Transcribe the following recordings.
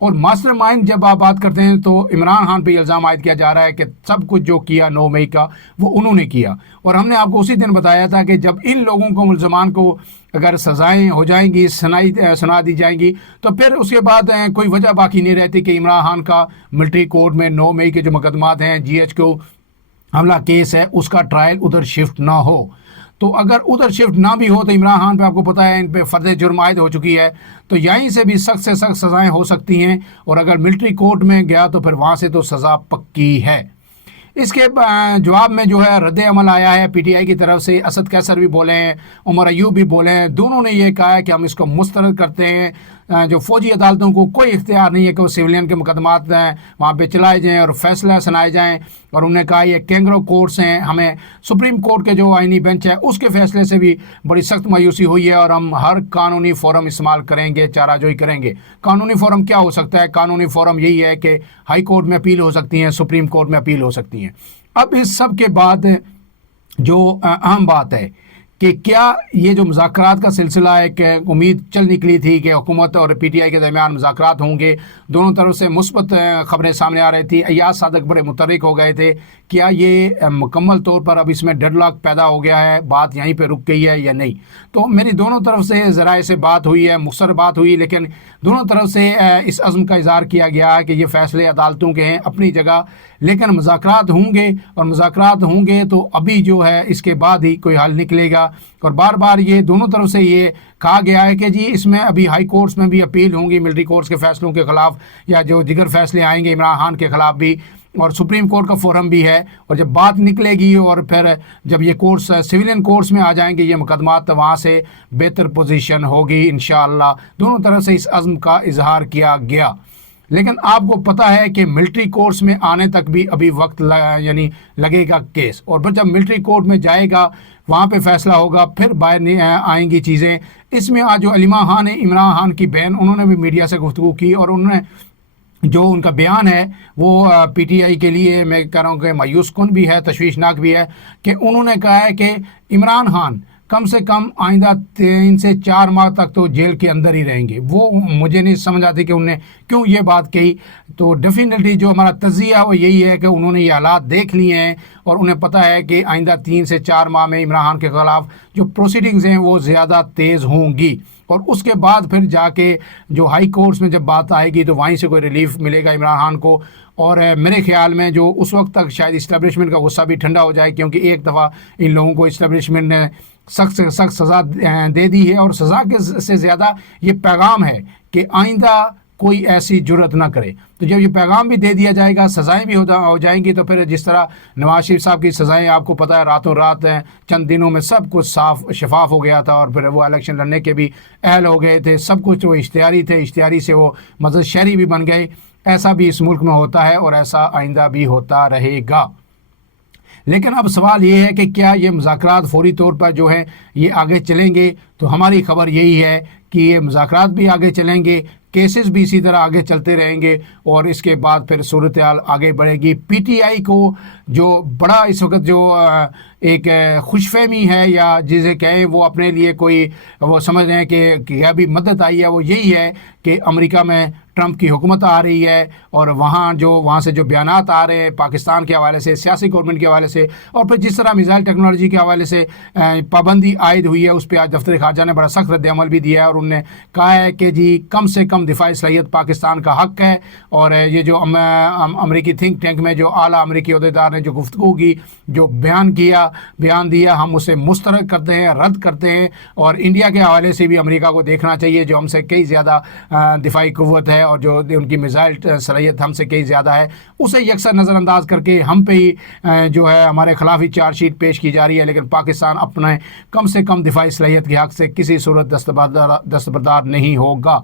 اور master mind جب آپ بات کرتے ہیں تو عمران خان پہ الزام عائد کیا جا رہا ہے کہ سب کچھ جو کیا 9 مئی کا وہ انہوں نے کیا، اور ہم نے آپ کو اسی دن بتایا تھا کہ جب ان لوگوں کو ملزمان کو اگر سزائیں ہو جائیں گی، سنا دی جائیں گی، تو پھر اس کے بعد کوئی وجہ باقی نہیں رہتی کہ عمران خان کا ملٹری کورٹ میں 9 مئی کے جو مقدمات ہیں، جی ایچ کو حملہ کیس ہے، اس کا ٹرائل ادھر شفٹ نہ ہو۔ تو اگر ادھر شفٹ نہ بھی ہو تو عمران خان پہ آپ کو پتہ ہے ان پہ فرض جرم عائد ہو چکی ہے، تو یہیں سے بھی سخت سے سخت سزائیں ہو سکتی ہیں، اور اگر ملٹری کورٹ میں گیا تو پھر وہاں سے تو سزا پکی ہے۔ اس کے جواب میں جو ہے رد عمل آیا ہے پی ٹی آئی کی طرف سے، اسد قیصر بھی بولے ہیں، عمر ایوب بھی بولے ہیں، دونوں نے یہ کہا ہے کہ ہم اس کو مسترد کرتے ہیں، جو فوجی عدالتوں کو کوئی اختیار نہیں ہے کہ وہ سویلین کے مقدمات وہاں پہ چلائے جائیں اور فیصلہ سنائے جائیں، اور انہوں نے کہا یہ کینگرو کورٹس ہیں، ہمیں سپریم کورٹ کے جو آئینی بینچ ہے اس کے فیصلے سے بھی بڑی سخت مایوسی ہوئی ہے، اور ہم ہر قانونی فورم استعمال کریں گے، چارہ جوئی کریں گے۔ قانونی فورم کیا ہو سکتا ہے؟ قانونی فورم یہی ہے کہ ہائی کورٹ میں اپیل ہو سکتی ہیں، سپریم کورٹ میں اپیل ہو سکتی ہیں۔ اب اس سب کے بعد جو اہم بات ہے کہ کیا یہ جو مذاکرات کا سلسلہ ہے، کہ امید چل نکلی تھی کہ حکومت اور پی ٹی آئی کے درمیان مذاکرات ہوں گے، دونوں طرف سے مثبت خبریں سامنے آ رہی تھی، ایاز صادق بڑے متحرک ہو گئے تھے، کیا یہ مکمل طور پر اب اس میں ڈیڈ لاک پیدا ہو گیا ہے، بات یہیں پہ رک گئی ہے یا نہیں؟ تو میری دونوں طرف سے ذرائع سے بات ہوئی ہے، مختصر بات ہوئی، لیکن دونوں طرف سے اس عزم کا اظہار کیا گیا ہے کہ یہ فیصلے عدالتوں کے ہیں اپنی جگہ، لیکن مذاکرات ہوں گے، اور مذاکرات ہوں گے تو ابھی جو ہے اس کے بعد ہی کوئی حل نکلے گا۔ اور بار بار یہ دونوں طرف سے یہ کہا گیا ہے کہ جی اس میں ابھی ہائی کورٹس میں بھی اپیل ہوں گی ملٹری کورٹس کے فیصلوں کے خلاف، یا جو دیگر فیصلے آئیں گے عمران خان کے خلاف بھی، اور سپریم کورٹ کا فورم بھی ہے، اور جب بات نکلے گی اور پھر جب یہ کورٹس سویلین کورٹس میں آ جائیں گے یہ مقدمات، تو وہاں سے بہتر پوزیشن ہوگی انشاءاللہ۔ دونوں طرف سے اس عزم کا اظہار کیا گیا، لیکن آپ کو پتہ ہے کہ ملٹری کورٹس میں آنے تک بھی ابھی وقت یعنی لگے گا کیس، اور پھر جب ملٹری کورٹ میں جائے گا وہاں پہ فیصلہ ہوگا، پھر باہر آئیں گی چیزیں۔ اس میں آج جو علیمہ خان ہے، عمران خان کی بہن، انہوں نے بھی میڈیا سے گفتگو کی، اور انہوں نے جو ان کا بیان ہے وہ پی ٹی آئی کے لیے میں کہہ رہا ہوں کہ مایوس کن بھی ہے، تشویشناک بھی ہے، کہ انہوں نے کہا ہے کہ عمران خان کم سے کم آئندہ 3 سے 4 ماہ تک تو جیل کے اندر ہی رہیں گے۔ وہ مجھے نہیں سمجھ آتی کہ انہوں نے کیوں یہ بات کہی۔ تو ڈیفینیٹلی جو ہمارا تجزیہ وہ یہی ہے کہ انہوں نے یہ حالات دیکھ لیے ہیں، اور انہیں پتہ ہے کہ آئندہ 3 سے 4 ماہ میں عمران خان کے خلاف جو پروسیڈنگز ہیں وہ زیادہ تیز ہوں گی، اور اس کے بعد پھر جا کے جو ہائی کورٹس میں جب بات آئے گی تو وہیں سے کوئی ریلیف ملے گا عمران خان کو۔ اور میرے خیال میں جو اس وقت تک شاید اسٹیبلشمنٹ کا غصہ بھی ٹھنڈا ہو جائے، کیونکہ ایک دفعہ ان لوگوں کو اسٹیبلشمنٹ نے سخت سے سخت سزا دے دی ہے، اور سزا کے سے زیادہ یہ پیغام ہے کہ آئندہ کوئی ایسی جرت نہ کرے۔ تو جب یہ پیغام بھی دے دیا جائے گا، سزائیں بھی ہو جائیں گی، تو پھر جس طرح نواز شریف صاحب کی سزائیں آپ کو پتہ ہے راتوں رات چند دنوں میں سب کچھ صاف شفاف ہو گیا تھا، اور پھر وہ الیکشن لڑنے کے بھی اہل ہو گئے تھے، سب کچھ وہ اشتہاری تھے، اشتہاری سے وہ مزید شہری بھی بن گئے۔ ایسا بھی اس ملک میں ہوتا ہے، اور ایسا آئندہ بھی ہوتا رہے گا۔ لیکن اب سوال یہ ہے کہ کیا یہ مذاکرات فوری طور پر جو ہے یہ آگے چلیں گے؟ تو ہماری خبر یہی ہے کہ یہ مذاکرات بھی آگے چلیں گے، کیسز بھی اسی طرح آگے چلتے رہیں گے، اور اس کے بعد پھر صورتحال آگے بڑھے گی۔ پی ٹی آئی کو جو بڑا اس وقت جو ایک خوش فہمی ہے، یا جسے کہیں وہ اپنے لیے کوئی وہ سمجھ رہے ہیں کہ ابھی مدد آئی ہے، وہ یہی ہے کہ امریکہ میں ٹرمپ کی حکومت آ رہی ہے، اور وہاں سے جو بیانات آ رہے ہیں پاکستان کے حوالے سے، سیاسی گورنمنٹ کے حوالے سے، اور پھر جس طرح میزائل ٹیکنالوجی کے حوالے سے پابندی عائد ہوئی ہے، اس پہ آج دفتر خارجہ نے بڑا سخت رد عمل بھی دیا ہے، اور انہوں نے کہا ہے کہ جی کم سے کم دفاعی صلاحیت پاکستان کا حق ہے، اور یہ جو امریکی تھنک ٹینک میں جو اعلیٰ امریکی عہدیدار نے جو گفتگو کی، جو بیان دیا، ہم اسے مسترد کرتے ہیں، رد کرتے ہیں، اور انڈیا کے حوالے سے بھی امریکہ کو دیکھنا چاہیے جو ہم سے کئی زیادہ دفاعی قوت ہے، اور جو ان کی میزائل صلاحیت ہم سے کئی زیادہ ہے، اسے یکسر نظر انداز کر کے ہم پہ ہی جو ہے ہمارے خلاف ہی چارج شیٹ پیش کی جا رہی ہے، لیکن پاکستان اپنے کم سے کم دفاعی صلاحیت کے حق سے کسی صورت دستبردار نہیں ہوگا۔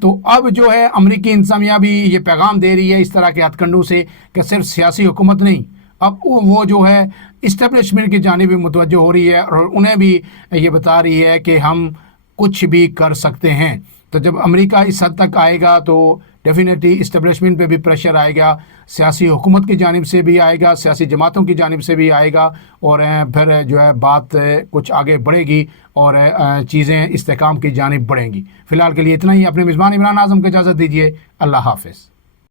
تو اب جو ہے امریکی انتظامیہ بھی یہ پیغام دے رہی ہے اس طرح کے ہتھ کنڈوں سے کہ صرف سیاسی حکومت نہیں، اب وہ جو ہے اسٹیبلشمنٹ کی جانب بھی متوجہ ہو رہی ہے، اور انہیں بھی یہ بتا رہی ہے کہ ہم کچھ بھی کر سکتے ہیں۔ تو جب امریکہ اس حد تک آئے گا تو ڈیفینیٹلی اسٹیبلشمنٹ پہ بھی پریشر آئے گا، سیاسی حکومت کی جانب سے بھی آئے گا، سیاسی جماعتوں کی جانب سے بھی آئے گا، اور پھر جو ہے بات کچھ آگے بڑھے گی اور چیزیں استحکام کی جانب بڑھیں گی۔ فی الحال کے لیے اتنا ہی۔ اپنے میزبان عمران اعظم کو اجازت دیجیے۔ اللہ حافظ۔